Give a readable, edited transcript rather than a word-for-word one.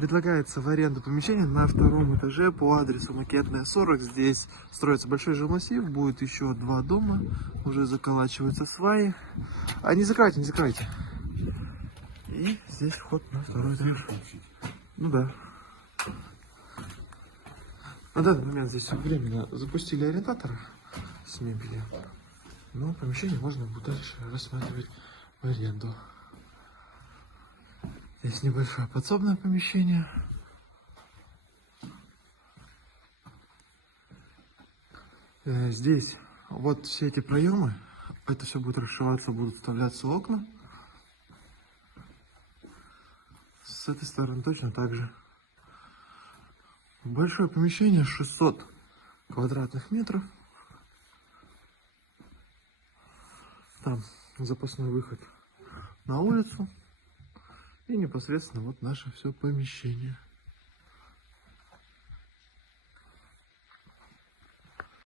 Предлагается в аренду помещение на втором этаже по адресу Макетная 40. Здесь строится большой жилмассив, будет еще 2 дома, уже заколачиваются сваи. А не закрывайте, не закрывайте. И здесь вход на второй этаж. Ну да. На данный момент здесь временно запустили арендатора с мебелью. Но помещение можно будет дальше рассматривать в аренду. Здесь небольшое подсобное помещение. Здесь вот все эти проемы, это все будет расшиваться, будут вставляться окна. С этой стороны точно так же. Большое помещение, 600 квадратных метров. Там запасной выход на улицу. И непосредственно вот наше все помещение.